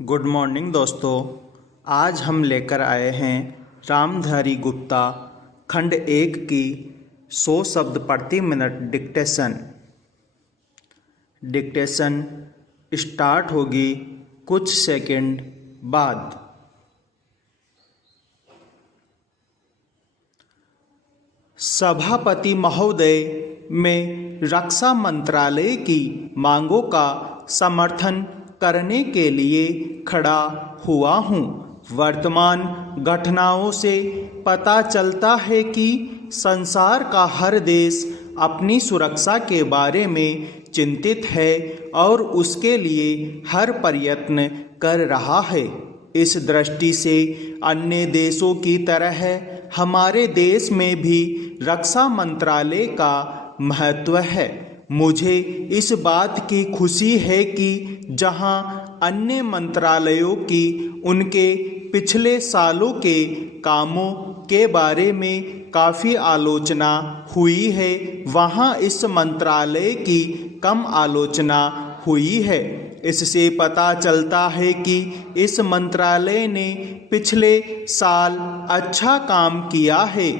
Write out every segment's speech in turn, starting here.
Good morning दोस्तों। आज हम लेकर आए हैं रामधारी गुप्ता खंड 1 की 100 शब्द प्रति मिनट डिक्टेशन। डिक्टेशन स्टार्ट होगी कुछ सेकंड बाद। सभापति महोदय, मैं रक्षा मंत्रालय की मांगों का समर्थन करने के लिए खड़ा हुआ हूँ। वर्तमान घटनाओं से पता चलता है कि संसार का हर देश अपनी सुरक्षा के बारे में चिंतित है और उसके लिए हर प्रयत्न कर रहा है। इस दृष्टि से अन्य देशों की तरह हमारे देश में भी रक्षा मंत्रालय का महत्व है। मुझे इस बात की खुशी है कि जहां अन्य मंत्रालयों की उनके पिछले सालों के कामों के बारे में काफ़ी आलोचना हुई है, वहां इस मंत्रालय की कम आलोचना हुई है। इससे पता चलता है कि इस मंत्रालय ने पिछले साल अच्छा काम किया है।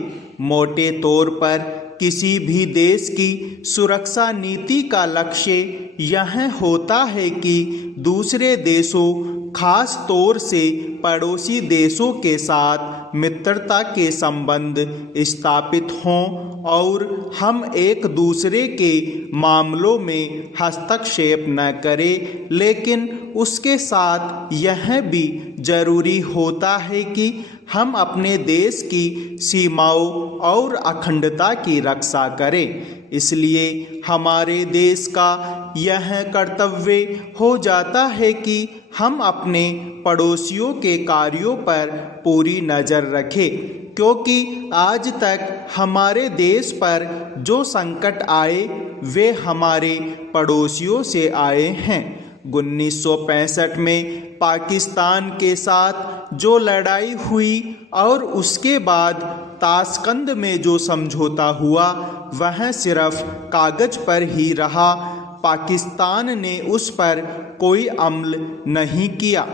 मोटे तौर पर किसी भी देश की सुरक्षा नीति का लक्ष्य यह होता है कि दूसरे देशों, खास तौर से पड़ोसी देशों के साथ मित्रता के संबंध स्थापित हों और हम एक दूसरे के मामलों में हस्तक्षेप न करें। लेकिन उसके साथ यह भी जरूरी होता है कि हम अपने देश की सीमाओं और अखंडता की रक्षा करें। इसलिए हमारे देश का यह कर्तव्य हो जाता है कि हम अपने पड़ोसियों के कार्यों पर पूरी नज़र रखें, क्योंकि आज तक हमारे देश पर जो संकट आए वे हमारे पड़ोसियों से आए हैं। 1965 में पाकिस्तान के साथ जो लड़ाई हुई और उसके बाद ताशकंद में जो समझौता हुआ वह सिर्फ कागज पर ही रहा। पाकिस्तान ने उस पर कोई अमल नहीं किया।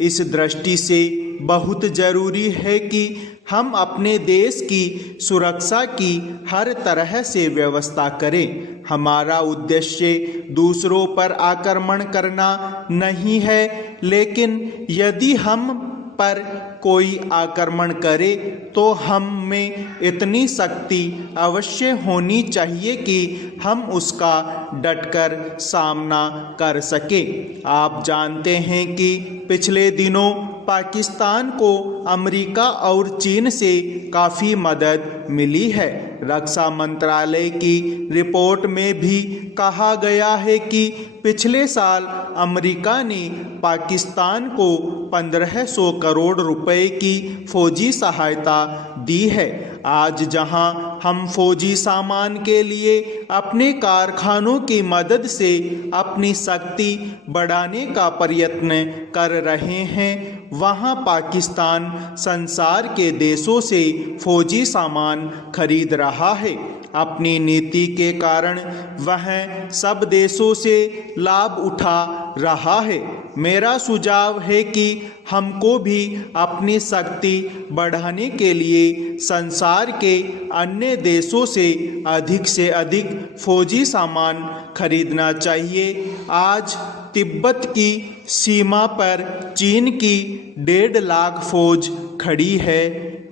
इस दृष्टि से बहुत ज़रूरी है कि हम अपने देश की सुरक्षा की हर तरह से व्यवस्था करें। हमारा उद्देश्य दूसरों पर आक्रमण करना नहीं है, लेकिन यदि हम पर कोई आक्रमण करे तो हम में इतनी शक्ति अवश्य होनी चाहिए कि हम उसका डटकर सामना कर सके। आप जानते हैं कि पिछले दिनों पाकिस्तान को अमेरिका और चीन से काफ़ी मदद मिली है। रक्षा मंत्रालय की रिपोर्ट में भी कहा गया है कि पिछले साल अमेरिका ने पाकिस्तान को 1500 करोड़ रुपए की फौजी सहायता दी है। आज जहां हम फौजी सामान के लिए अपने कारखानों की मदद से अपनी शक्ति बढ़ाने का प्रयत्न कर रहे हैं, वहां पाकिस्तान संसार के देशों से फौजी सामान खरीद रहा है। अपनी नीति के कारण वह सब देशों से लाभ उठा रहा है। मेरा सुझाव है कि हमको भी अपनी शक्ति बढ़ाने के लिए संसार के अन्य देशों से अधिक फौजी सामान खरीदना चाहिए। आज तिब्बत की सीमा पर चीन की 1.5 लाख फौज खड़ी है।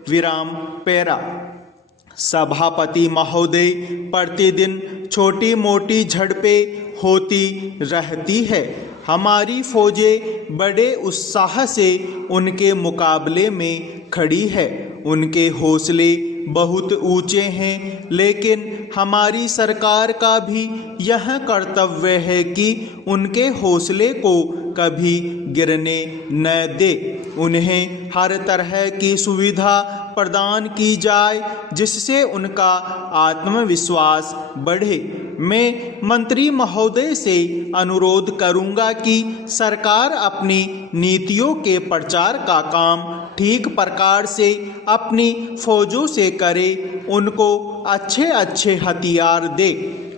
विराम पैरा। सभापति महोदय, प्रतिदिन छोटी मोटी झड़पें होती रहती है। हमारी फौजें बड़े उत्साह से उनके मुकाबले में खड़ी है। उनके हौसले बहुत ऊंचे हैं, लेकिन हमारी सरकार का भी यह कर्तव्य है कि उनके हौसले को कभी गिरने न दे। उन्हें हर तरह की सुविधा प्रदान की जाए जिससे उनका आत्मविश्वास बढ़े। मैं मंत्री महोदय से अनुरोध करूंगा कि सरकार अपनी नीतियों के प्रचार का काम ठीक प्रकार से अपनी फौजों से करे, उनको अच्छे हथियार दे।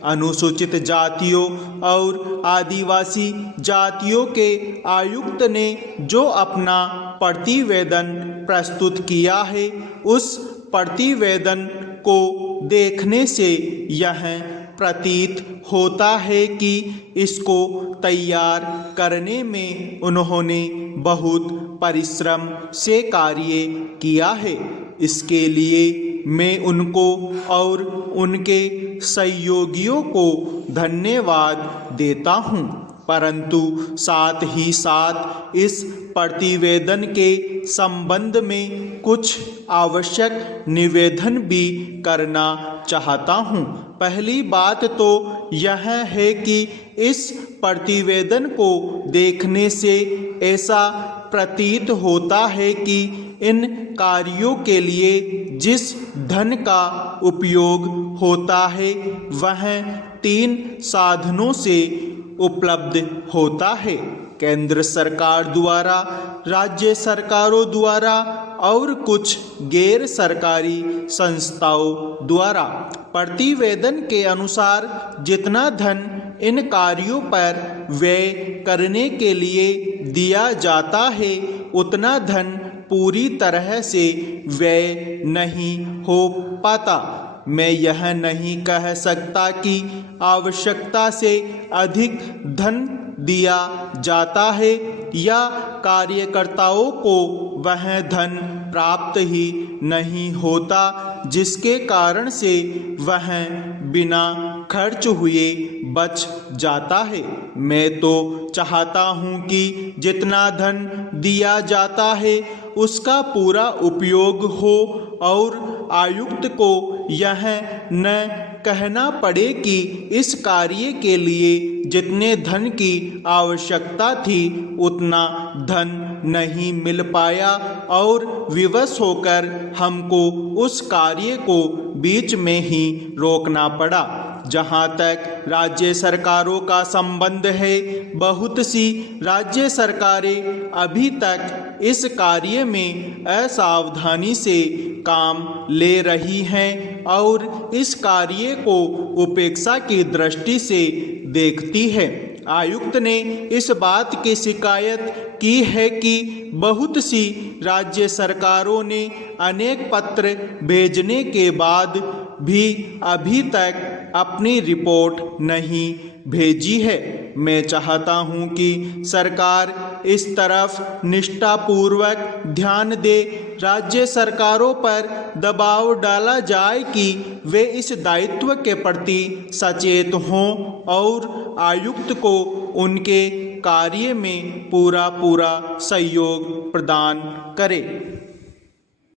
अनुसूचित जातियों और आदिवासी जातियों के आयुक्त ने जो अपना प्रतिवेदन प्रस्तुत किया है, उस प्रतिवेदन को देखने से यह प्रतीत होता है कि इसको तैयार करने में उन्होंने बहुत परिश्रम से कार्य किया है। इसके लिए मैं उनको और उनके सहयोगियों को धन्यवाद देता हूँ, परंतु साथ ही साथ इस प्रतिवेदन के संबंध में कुछ आवश्यक निवेदन भी करना चाहता हूँ। पहली बात तो यह है कि इस प्रतिवेदन को देखने से ऐसा प्रतीत होता है कि इन कार्यों के लिए जिस धन का उपयोग होता है वह 3 साधनों से उपलब्ध होता है। केंद्र सरकार द्वारा, राज्य सरकारों द्वारा और कुछ गैर सरकारी संस्थाओं द्वारा। प्रतिवेदन के अनुसार जितना धन इन कार्यों पर व्यय करने के लिए दिया जाता है, उतना धन पूरी तरह से व्यय नहीं हो पाता। मैं यह नहीं कह सकता कि आवश्यकता से अधिक धन दिया जाता है या कार्यकर्ताओं को वह धन प्राप्त ही नहीं होता, जिसके कारण से वह बिना खर्च हुए बच जाता है। मैं तो चाहता हूँ कि जितना धन दिया जाता है उसका पूरा उपयोग हो और आयुक्त को यह न कहना पड़े कि इस कार्य के लिए जितने धन की आवश्यकता थी उतना धन नहीं मिल पाया और विवश होकर हमको उस कार्य को बीच में ही रोकना पड़ा। जहाँ तक राज्य सरकारों का संबंध है, बहुत सी राज्य सरकारें अभी तक इस कार्य में असावधानी से काम ले रही हैं और इस कार्य को उपेक्षा की दृष्टि से देखती है। आयुक्त ने इस बात की शिकायत की है कि बहुत सी राज्य सरकारों ने अनेक पत्र भेजने के बाद भी अभी तक अपनी रिपोर्ट नहीं भेजी है। मैं चाहता हूं कि सरकार इस तरफ निष्ठापूर्वक ध्यान दे। राज्य सरकारों पर दबाव डाला जाए कि वे इस दायित्व के प्रति सचेत हों और आयुक्त को उनके कार्य में पूरा सहयोग प्रदान करें।